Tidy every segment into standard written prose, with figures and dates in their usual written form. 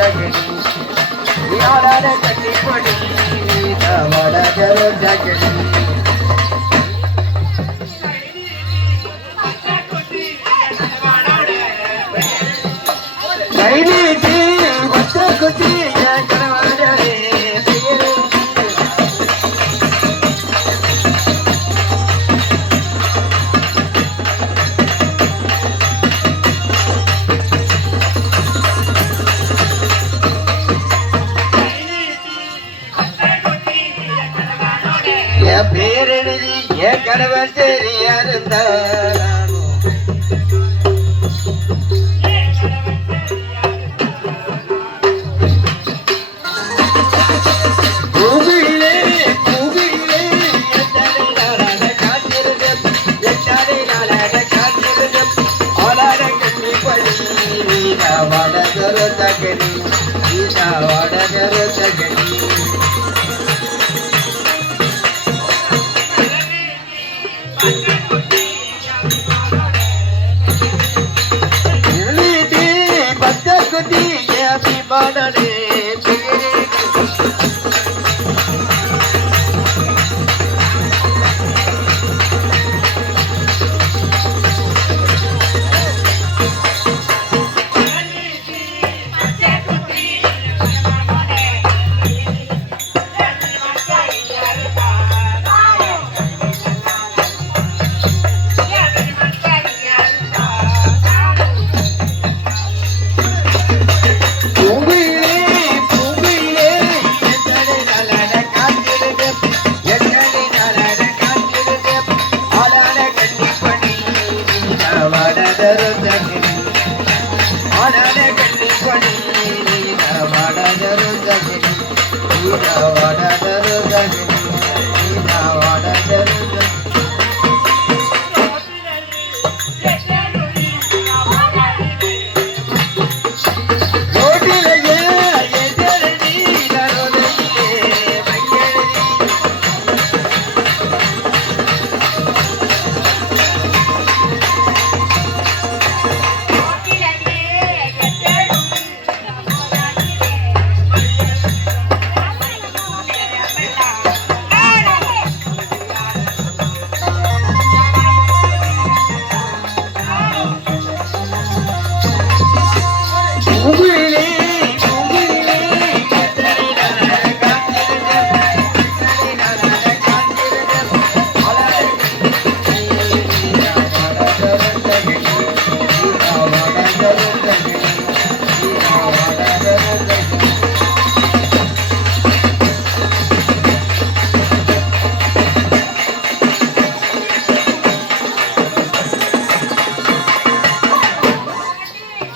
ஜகனி யாராட கட்டி பொடி வட தரு ஜகனி கைநீட்டி வச்ச குச்சி கணவாடே பேரெழுதி என் கணவன் சரியா இருந்தாலும் பூவிலே பூவிலே எத்தனை நாளாக காத்திருந்தேன் எத்தனை நாளாக காத்திருந்தேன் ஆளாட கண்ணி படி நீதா வடதரு தகனி நீதா வடதரு தகனி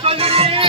Banane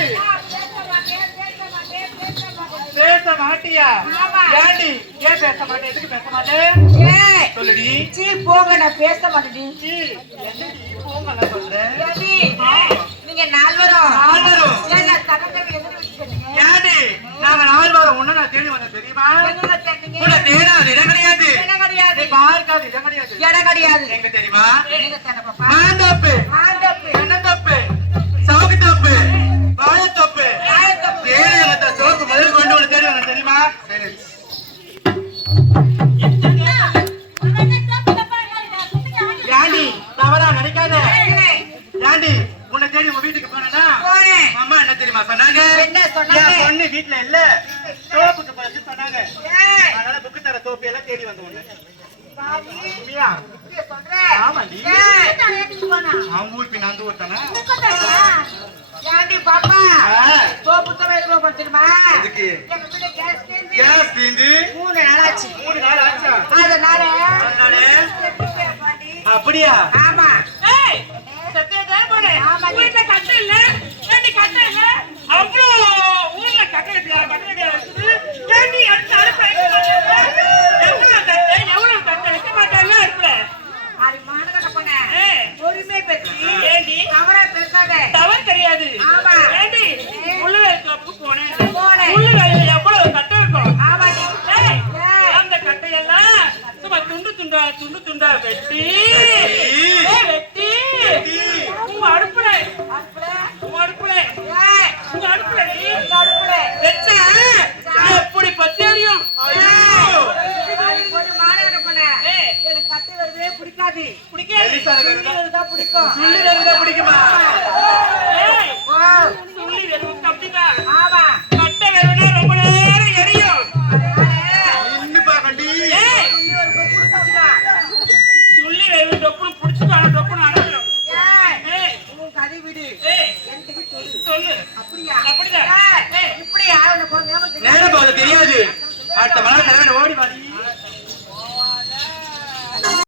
அப்படியா? ஆமா. ஏய் சத்தியதே போனே. ஆமா. வீட்ல கட்ட இல்ல. ஏண்டி கட்ட இல்ல? அவ்ளோ ஊர்ல கட்ட இல்ல. கட்ட இல்ல. ஏண்டி எடுத்து அறுப்பேன். எவ்வளவு கட்ட வைக்க மாட்டாங்க அறுப்பல. ஆரி மானகட்ட போனே. பொறுமை பெத்தி. ஏண்டி தவற பேசாத. தவறு தெரியாது. ஆமா. ஏண்டி உள்ளவே கப்பு போனே. உள்ளவே எவ்வளவு கட்ட இருக்கும். ஆமாடி. அந்த கட்டையெல்லாம் சும்மா துண்டு துண்டா வெட்டி உங்க அடுப்புல பிடிக்கும். சுள்ளி வெறும் பிடிக்குமா? சுள்ளி வெறும் அப்படிதான். ஆமா. கட்டை வெறும்னா ரொம்ப நேரம் எரியும். இன்னுப்பா கண்டி. சுள்ளி வெறும் டொப்புன்னு பிடிச்சுக்கான டொப்புன்னு அனுப்பிடும். கதை விடு. சொல்லு. அப்படியா? அப்படிதான். இப்படியா? நேரம் போது தெரியாது. அடுத்த மலை ஓடி வாடி.